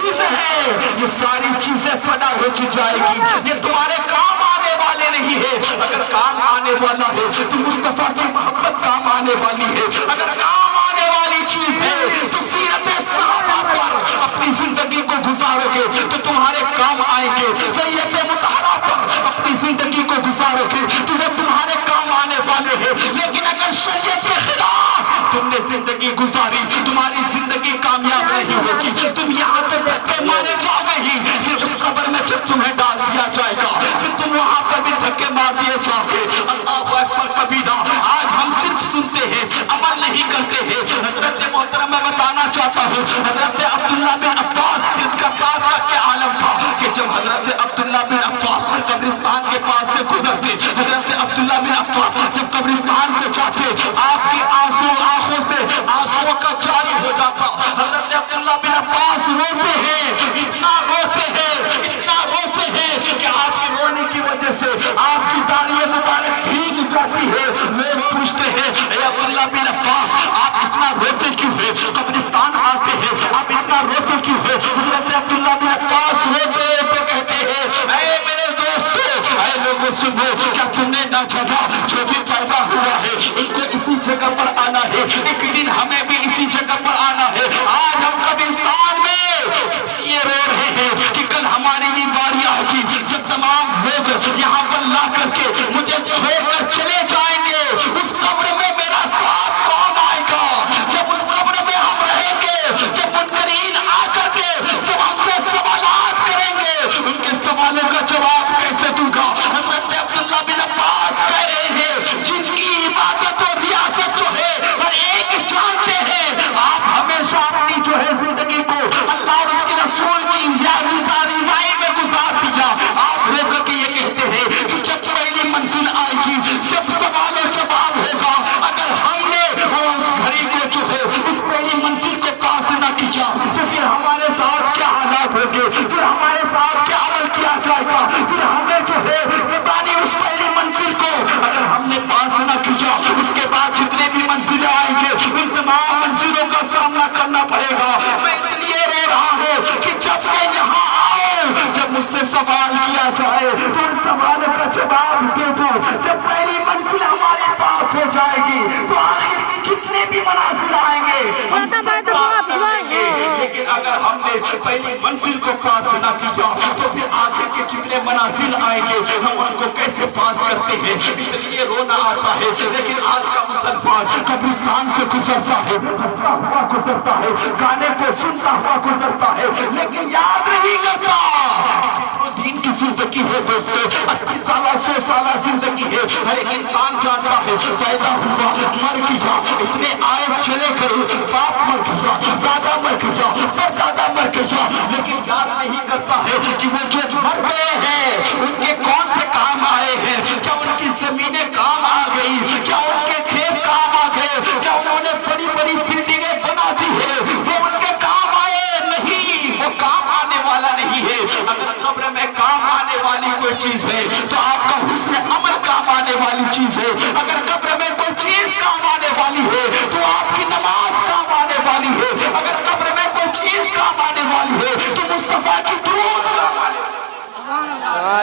چیزیں ہیں یہ ساری چیزیں فنا ہو جائے گی، یہ تمہارے کام آنے والے نہیں ہے۔ اگر کام آنے والا ہے تو مصطفیٰ کی محبت کام آنے والی ہے، اگر کام آنے والی چیز ہے تو سیرت صحابہ پر اپنی زندگی کو گزارو گے تو تمہارے کام آئیں گے، شریعت مطہرہ پر اپنی زندگی کو گزارو گے تو وہ تمہارے کام آنے والے ہیں۔ لیکن اگر شریعت کے خلاف تم نے زندگی گزاری تمہاری زندگی کامیاب نہیں ہوگی، تم یہاں پہ دھکے مارے جاؤ گے ہی، پھر اس قبر میں جب تمہیں ڈال دیا جائے گا پھر تم وہاں پر بھی دھکے مار دیے جاؤ گے۔ اللہ اکبر کبیرہ، آج ہم صرف سنتے ہیں عمل نہیں کرتے ہیں۔ حضرت محترم میں بتانا چاہتا ہوں حضرت عبداللہ بن عباس کا کیا عالم تھا کہ جب حضرت عبداللہ بن عباس قبرستان کے پاس سے گزرتے، حضرت عبداللہ بن عباس جب قبرستان کو جاتے آپ کی آنکھوں سے آنسوؤں کا جاری ہو جاتا۔ حضرت عبداللہ بن عباس روتے ہیں، اتنا روتے ہیں کہ آپ کی رونے کی وجہ سے آپ کی داڑھی مبارک بھیگ جاتی ہے۔ لوگ پوچھتے ہیں اے عبداللہ بن عباس آپ اتنا روتے کیوں ہے؟ قبرستان آتے ہیں آپ اتنا روتے کیوں ہے؟ حضرت عبداللہ بن عباس روتے کہتے ہیں اے میرے دوستو، اے لوگوں سنو، کیا تم نے نہ جگہ جو بھی پیدا ہوا ہے ان کو اسی جگہ پر آنا ہے، ایک دن ہمیں بھی اسی جگہ پر آنا ہے۔ آج ہم قبرستان میں یہ رو رہے ہیں کہ کل ہماری بھی باری آئے گی جب تمام لوگ یہاں پر لا کر کے مجھے چھوڑ کر چلے جائیں گے، اس قبر میں میرا ساتھ کون آئے گا؟ جب اس قبر میں ہم رہیں گے، جب منکرین آ کر کے جب ہم سے سوالات کریں گے ان کے سوالوں کا جواب کیسے دوں گا؟ حضرت عبداللہ بن عباس کہہ رہے ہیں جن کی عبادت اور ریاست جو ہے ہر ایک جانتے ہیں، آپ ہمیشہ اپنی جو ہے زندگی کو اللہ اور اس کے رسول کی رضائی میں گزار دیا۔ آپ رو کر کے یہ کہتے ہیں کہ جب پہلی منزل آئے گی، جب سوال و جواب ہوگا، اگر ہم نے اس گھڑی کو جو ہے اس پہلی منزل کو پاس نہ کیا تو پھر ہمارے ساتھ کیا حالات ہوگے، پھر ہمارے ساتھ کیا عمل کیا جائے گا؟ پھر ہمیں جو ہے بتانی اس پہلی منزل کو اگر ہم نے پاس نہ کیا اس کے بعد جتنے بھی منزلیں آئیں گے ان تمام منزلوں کا سامنا کرنا پڑے گا۔ میں اس لیے رو رہا ہوں کہ جب میں یہاں آؤں، جب مجھ سے سوال کیا جائے تو ان سوالوں کا جواب دے دوں۔ جب پہلی منزل ہمارے پاس ہو جائے گی تو آخر میں جتنے بھی منازل آئیں گے ہم سب پاس کر لیں گے، لیکن اگر ہم نے پہلی منزل کو پاس نہ کیا تو پھر آگے کے جتنے منازل آئیں گے ہم ان کو کیسے پاس کرتے ہیں؟ اس لیے رونا آتا ہے۔ لیکن آج کا مسلمان قبرستان سے گزرتا ہے، ہنستا ہوا گزرتا ہے، گانے کو سنتا ہوا گزرتا ہے، لیکن یاد نہیں کرتا دین کی زندگی ہے دوستو، 80 سالہ 100 سالہ زندگی ہے۔ ہر ایک انسان جانتا ہے پیدا ہوا مر گیا، اتنے آئے چلے گئے، باپ مر گیا، دادا مر گیا، پردادا مر گیا، لیکن یاد نہیں کرتا ہے کہ وہ جو مر گئے ہیں ان کے کون سے کام آئے ہیں؟ کیا ان کی زمینیں کام آ گئی؟ کیا ان کے کھیت کام آ گئے؟ کیا انہوں نے بڑی بڑی بلڈنگیں بنا دی ہے؟ وہ ان کے کام آئے نہیں، وہ کام آنے والا نہیں ہے۔ اگر قبر میں کام آنے والی کوئی چیز ہے تو آپ کا حسن عمل کام آنے والی چیز ہے۔ اگر قبر میں کوئی چیز کام آنے والی ہے تو آپ کی نماز کام آنے والی ہے۔ اگر قبر میں کوئی چیز کام آنے والی ہے تو مصطفیٰ کی درود کام آنے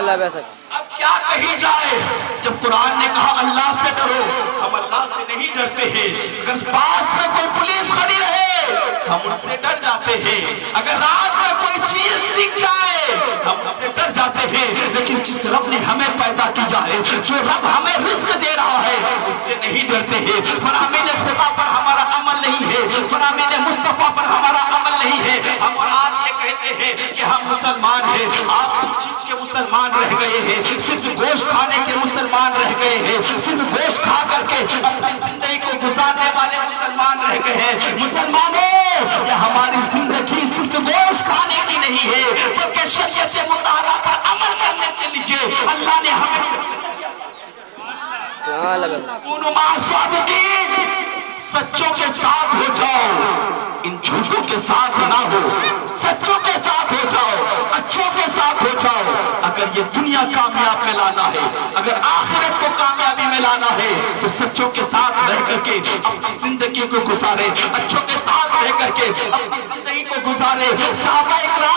والی ہے۔ اب کیا کہی جائے؟ جب قرآن نے کہا اللہ سے ڈرو، ہم اللہ سے نہیں ڈرتے ہیں۔ اگر پاس میں کوئی پولیس کھڑی رہے ہم ان سے ڈر جاتے ہیں، اگر رات میں کوئی چیز دکھ جائے ہم ان سے ڈر جاتے ہیں، لیکن جس رب نے ہمیں پیدا کیا ہے، جو رب ہمیں رزق دے رہا ہے، اس سے نہیں ڈرتے ہیں۔ فرامین خدا پر ہمارا عمل نہیں ہے، فرامین مصطفیٰ پر ہمارا عمل نہیں ہے۔ ہم اور آپ یہ کہتے ہیں کہ ہم مسلمان ہیں، آپ کچھ چیز کے مسلمان رہ گئے ہیں، صرف گوشت کھانے کے مسلمان رہ گئے ہیں، صرف گوشت کھا کر کے اپنی زندگی کو گزارنے والے مسلمان رہ گئے ہیں۔ مسلمانوں، یہ ہماری زندگی صرف گوشت کھانے کی نہیں ہے بلکہ شریعت مطہرہ پر عمل کرنے کے لیے اللہ نے ہمیں کونوا مع الصادقین، سچوں کے ساتھ ہو جاؤ، ان جھوٹوں کے ساتھ نہ ہو، سچوں کے ساتھ ہو جاؤ، اچھوں کے ساتھ ہو جاؤ۔ اگر یہ دنیا کامیاب میں لانا ہے، اگر آخرت کو کامیابی میں لانا ہے تو سچوں کے ساتھ رہ کر کے اپنی زندگی کو گزارے، اچھوں کے ساتھ رہ کر کے اپنی زندگی کو گزارے۔ صحابہ اکرام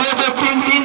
2-2 3